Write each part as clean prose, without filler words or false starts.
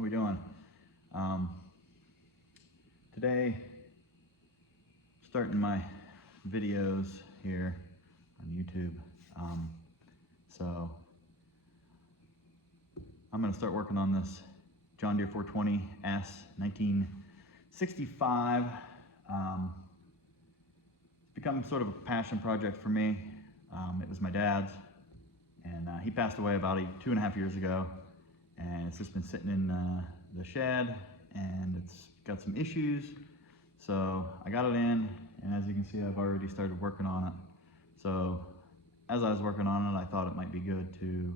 How we doing? Today, starting my videos here on YouTube. So I'm going to start working on this John Deere 420 S 1965. It's become sort of a passion project for me. It was my dad's, and he passed away about 2.5 years ago, and it's just been sitting in the shed, and it's got some issues. So I got it in, and as you can see, I've already started working on it. So as I was working on it, I thought it might be good to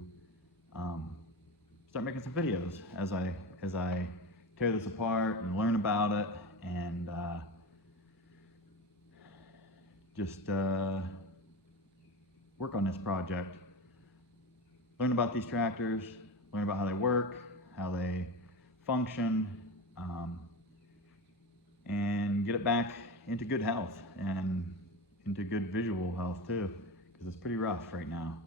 start making some videos as I tear this apart and learn about it, and just work on this project. Learn about these tractors, learn about how they work, how they function, and get it back into good health and into good visual health too, because it's pretty rough right now.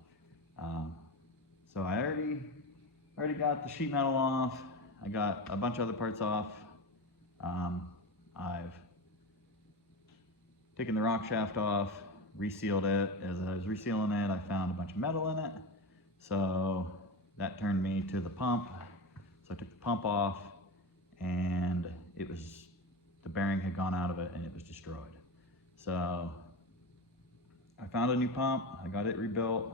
So I already got the sheet metal off. I got a bunch of other parts off. I've taken the rock shaft off, resealed it. As I was resealing it, I found a bunch of metal in it. So that turned me to the pump. So I took the pump off, and the bearing had gone out of it and it was destroyed. So I found a new pump, I got it rebuilt.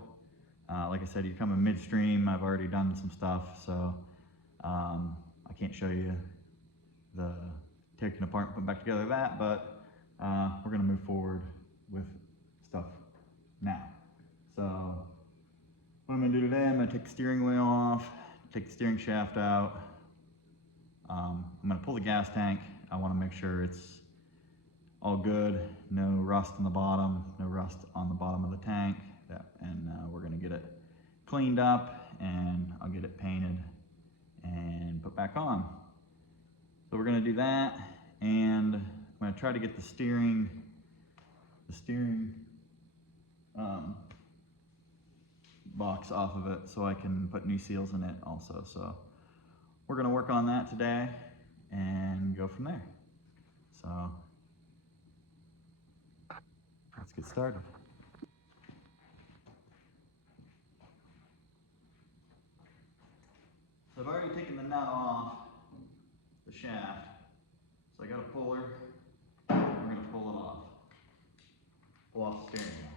Like I said, you're coming midstream. I've already done some stuff, so I can't show you the taking apart and putting back together that, but we're gonna move forward with stuff now. So what I'm gonna do today, I'm gonna take the steering wheel off, take the steering shaft out. I'm gonna pull the gas tank. I wanna make sure it's all good, no rust on the bottom, no rust on the bottom of the tank, and we're gonna get it cleaned up, and I'll get it painted and put back on. So we're gonna do that, and I'm gonna try to get the steering box off of it so I can put new seals in it also. So we're gonna work on that today and go from there. So let's get started. So I've already taken the nut off the shaft, so I got a puller. We're gonna pull it off. Pull off the steering wheel.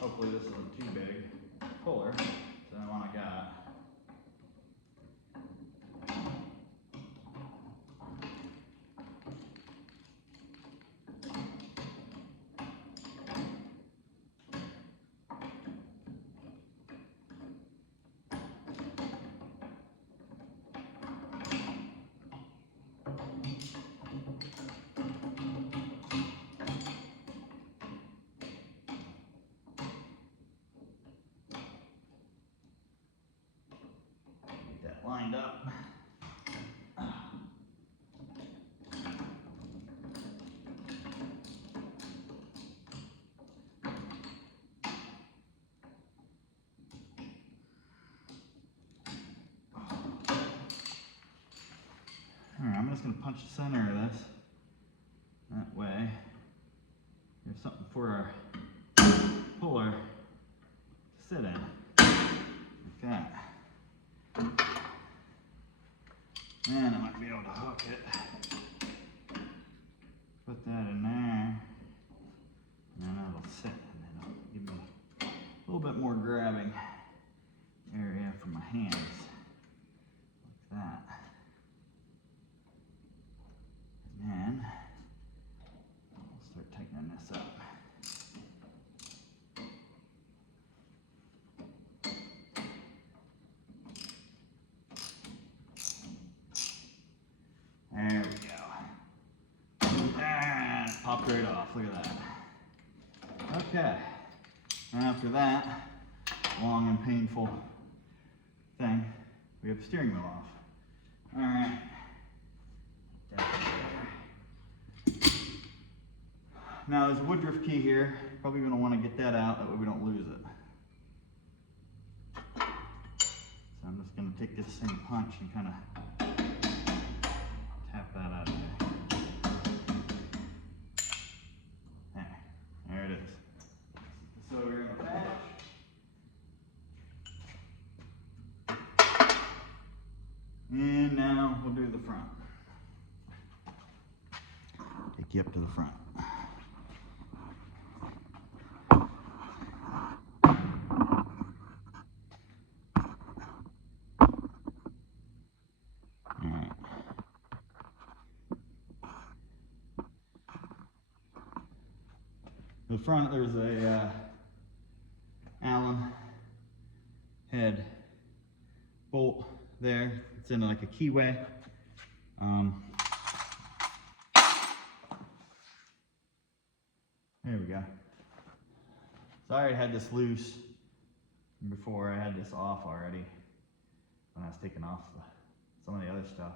Hopefully this isn't too big puller than the one I got. Lined up. Alright, I'm just going to punch the center of this. That way, there's something for our puller to sit in. Like that. And I might be able to hook it. Put that in there. And then it'll sit, and then it'll give me a little bit more grabbing area for my hands. Like that. And then I'll start tightening this up. There we go. And it popped right off. Look at that. Okay. And after that long and painful thing, we have the steering wheel off. Alright. Now there's a woodruff key here. Probably going to want to get that out, that way we don't lose it. So I'm just going to take this same punch and kind of got that out of there. There it is. So we're in the patch. And now we'll do the front. Take you up to the front. Alright. The front, there's a Allen head bolt there. It's in like a keyway. There we go. So I already had this loose before. I had this off already when I was taking off some of the other stuff.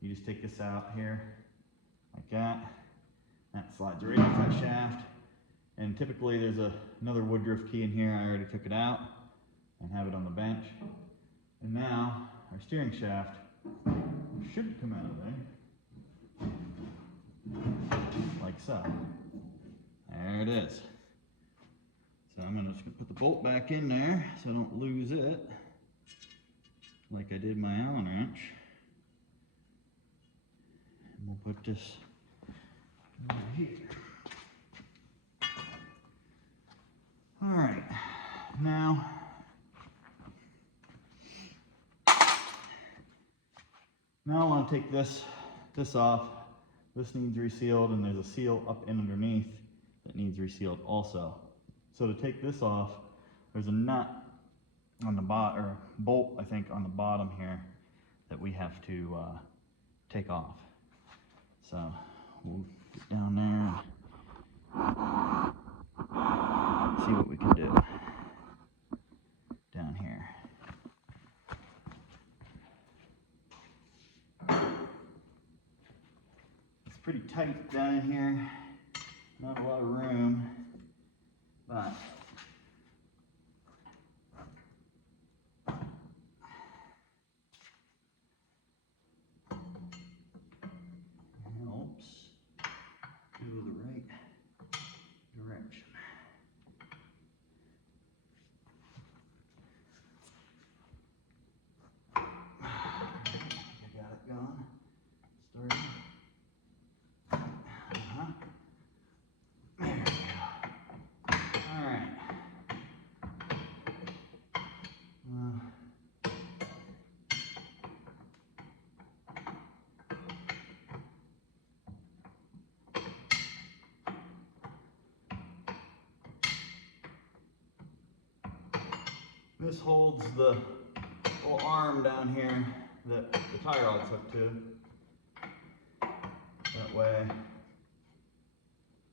You just take this out here like that. That slides right off that shaft. And typically there's another Woodruff key in here. I already took it out and have it on the bench. And now our steering shaft should come out of there, like so. There it is. So I'm just gonna put the bolt back in there so I don't lose it, like I did my Allen wrench. And we'll put this right here. All right, now I want to take this off. This needs resealed, and there's a seal up and underneath that needs resealed also. So to take this off, there's a nut on the bottom, or a bolt, I think, on the bottom here that we have to take off. So we'll get down there and see what we can do down here. It's pretty tight down in here, not a lot of room, but helps go the right direction. I got it going. Started. There we go. All right. This holds the little arm down here that the tie rod's hooked to. That way,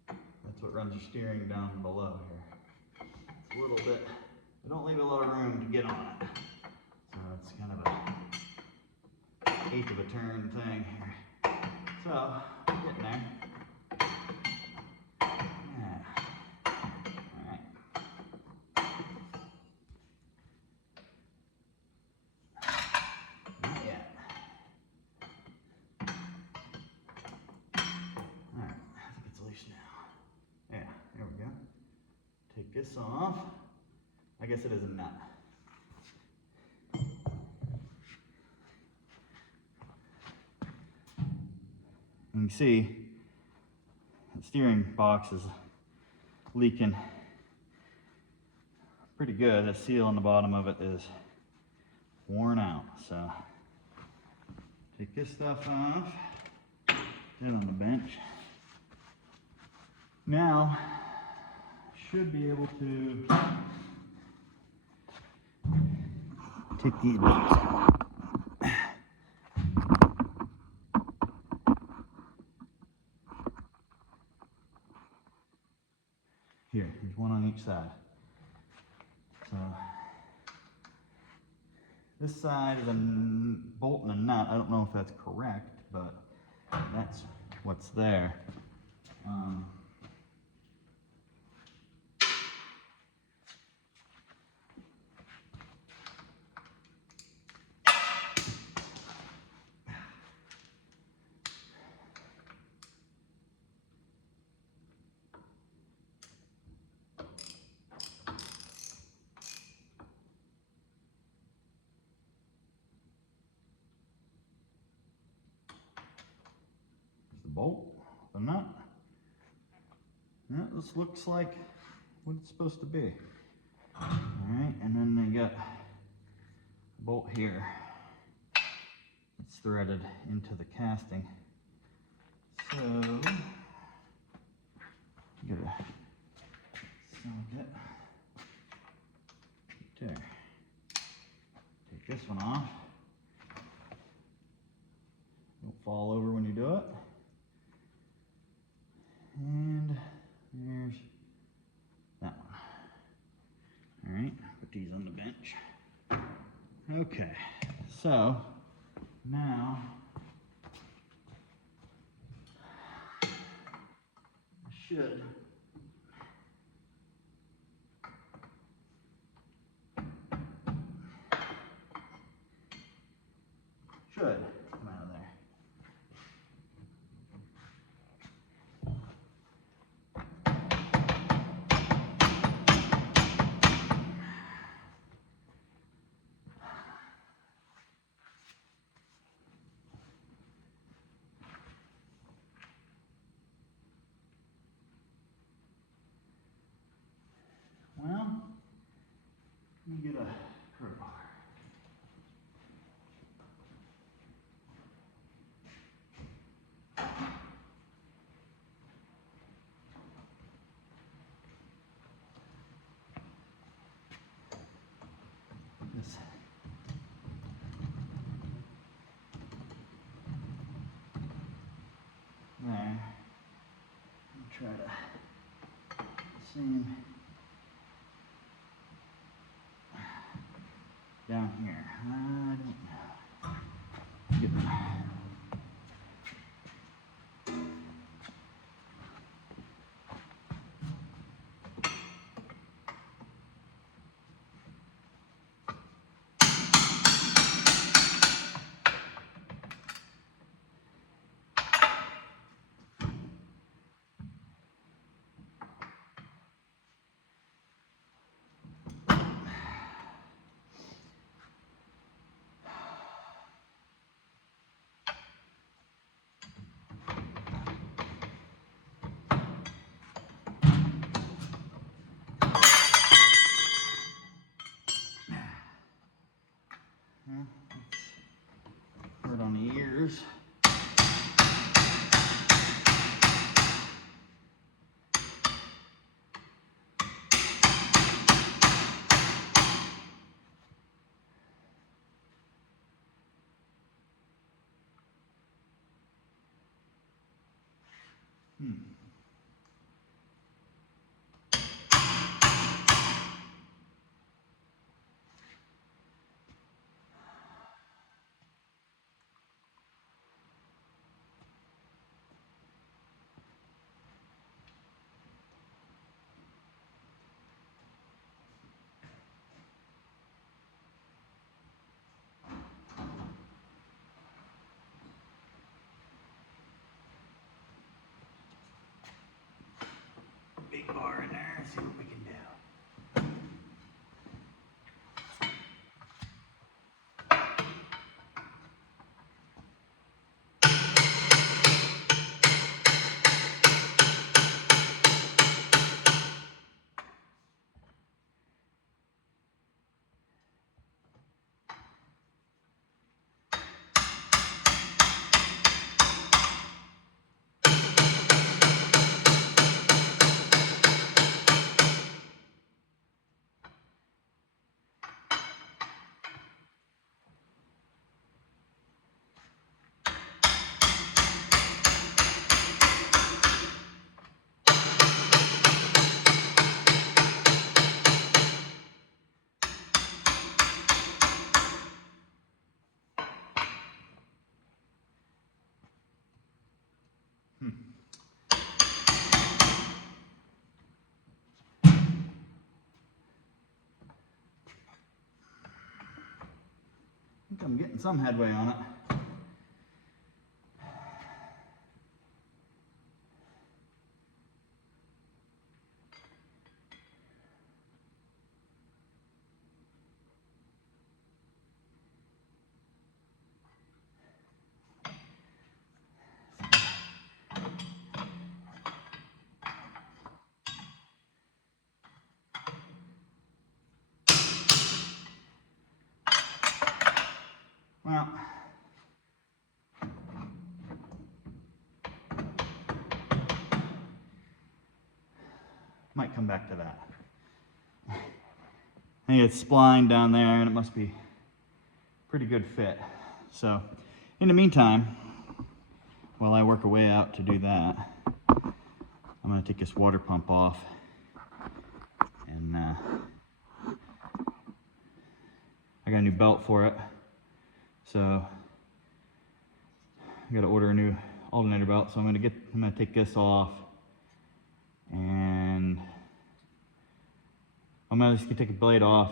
that's what runs your steering down below here. It's a little bit, I don't leave a lot of room to get on it. So it's kind of a eighth of a turn thing here. So, getting there. Yeah. All right. Not yet. All right, I think it's loose now. Yeah, there we go. Take this off. I guess it is a nut. You can see the steering box is leaking pretty good. The seal on the bottom of it is worn out. So take this stuff off, put it on the bench. Now, should be able to take these bolts out. Here, there's one on each side. So this side is a bolt and a nut. I don't know if that's correct, but that's what's there. not. No, this looks like what it's supposed to be. All right, and then they got a bolt here. It's threaded into the casting. So, you gotta snug it. There. Take this one off. Don't fall over when you do it. And there's that one. All right, put these on the bench. Okay, so now I should come out of there. Well, let me get a crowbar. This. There. Try to seam down here. I don't know. Get hurt on the ears. Big bar in there and see what we can do. I think I'm getting some headway on it. Well, might come back to that. I think it's splined down there and it must be a pretty good fit. So in the meantime, while I work a way out to do that, I'm going to take this water pump off and I got a new belt for it. So I got to order a new alternator belt. So I'm going to take this off and I'm going to take a blade off,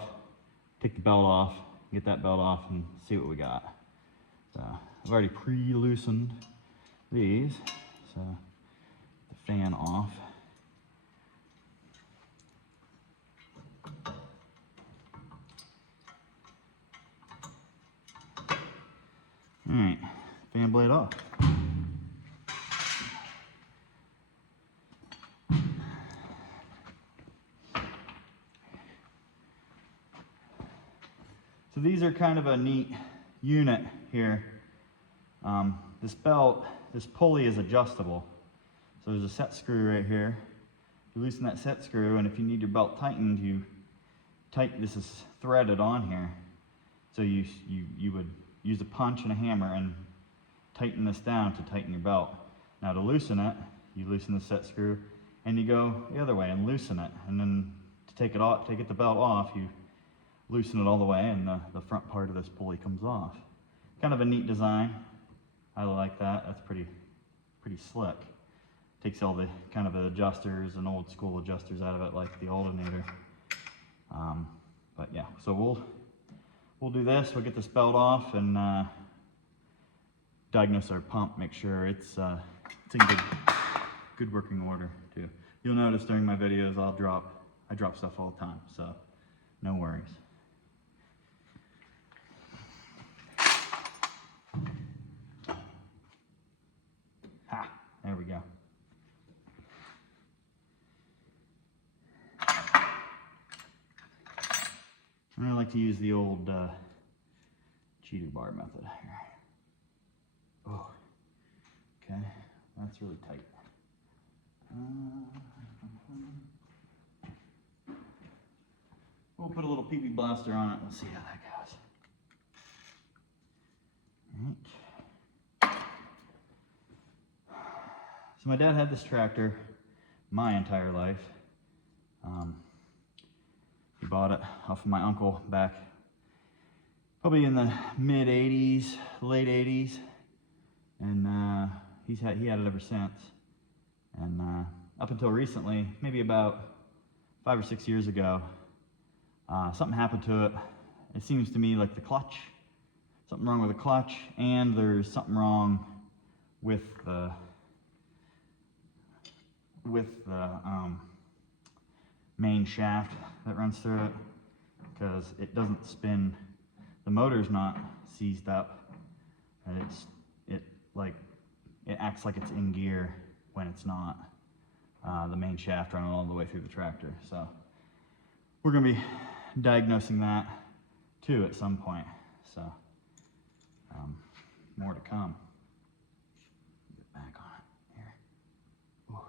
take the belt off, get that belt off and see what we got. So I've already pre-loosened these. So the fan off. All right, fan blade off. So these are kind of a neat unit here. This belt, this pulley is adjustable. So there's a set screw right here. You loosen that set screw, and if you need your belt tightened, you tighten. This is threaded on here. So you would use a punch and a hammer and tighten this down to tighten your belt. Now to loosen it, you loosen the set screw and you go the other way and loosen it. And then to take it off, to get the belt off, you loosen it all the way and the front part of this pulley comes off. Kind of a neat design. I like that. That's pretty slick. Takes all the kind of adjusters and old school adjusters out of it, like the alternator. But yeah, so we'll do this. We'll get this belt off and diagnose our pump. Make sure it's in good working order too. You'll notice during my videos I drop stuff all the time, so no worries. Ha! There we go. I like to use the old cheater bar method here. Oh, okay, that's really tight. We'll put a little PB blaster on it and see how that goes. All right. So my dad had this tractor my entire life. He bought it off of my uncle back probably in the mid 80s, late 80s, and he had it ever since. And up until recently, maybe about 5 or 6 years ago, something happened to it. It seems to me like the clutch, something wrong with the clutch, and there's something wrong with the main shaft that runs through it, because it doesn't spin. The motor's not seized up, and it acts like it's in gear when it's not. The main shaft running all the way through the tractor. So we're gonna be diagnosing that too at some point. So more to come. Get back on it here. Ooh.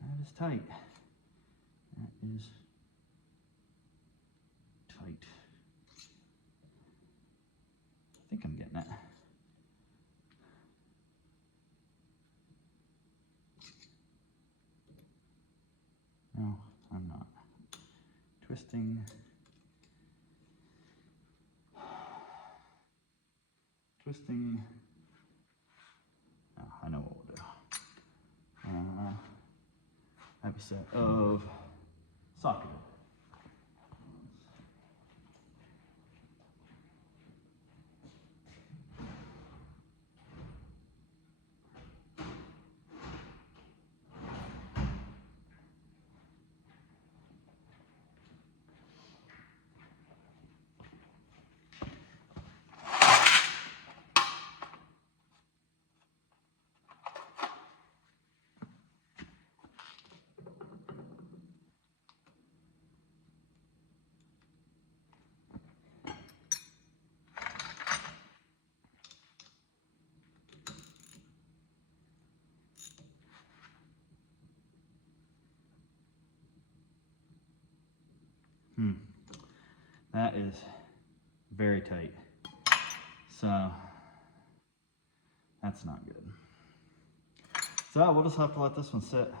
That is tight. That is tight. I think I'm getting it. No, I'm not. Twisting. Twisting. Oh, I know what we'll do. I have a set of socket. That is very tight. So that's not good. So we'll just have to let this one sit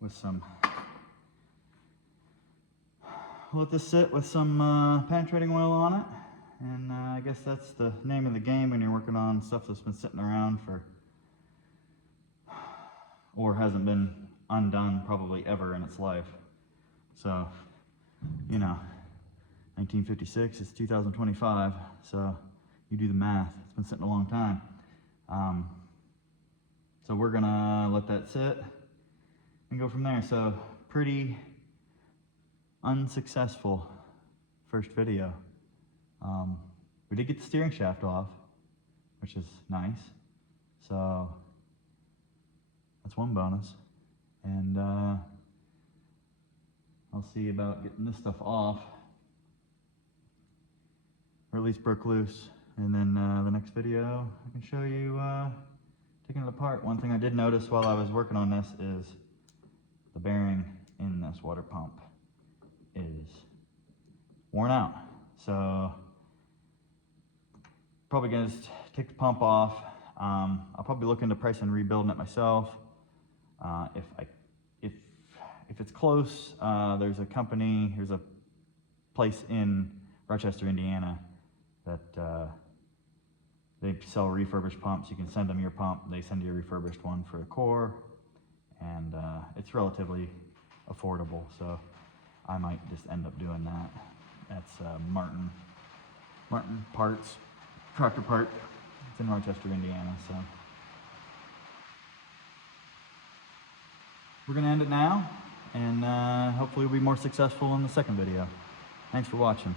with some, penetrating oil on it. And I guess that's the name of the game when you're working on stuff that's been sitting around for, or hasn't been undone probably ever in its life. So, you know, 1956 is 2025, so you do the math. It's been sitting a long time. So we're gonna let that sit and go from there. So pretty unsuccessful first video. We did get the steering shaft off, which is nice. So that's one bonus. And I'll see about getting this stuff off, or at least broke loose. And then the next video, I can show you taking it apart. One thing I did notice while I was working on this is the bearing in this water pump is worn out. So probably gonna just take the pump off. I'll probably look into pricing rebuilding it myself. If it's close, there's a place in Rochester, Indiana that they sell refurbished pumps. You can send them your pump, they send you a refurbished one for the core, and it's relatively affordable, so I might just end up doing that. That's Martin Parts, Tractor Part. It's in Rochester, Indiana. So we're gonna end it now, and hopefully we'll be more successful in the second video. Thanks for watching.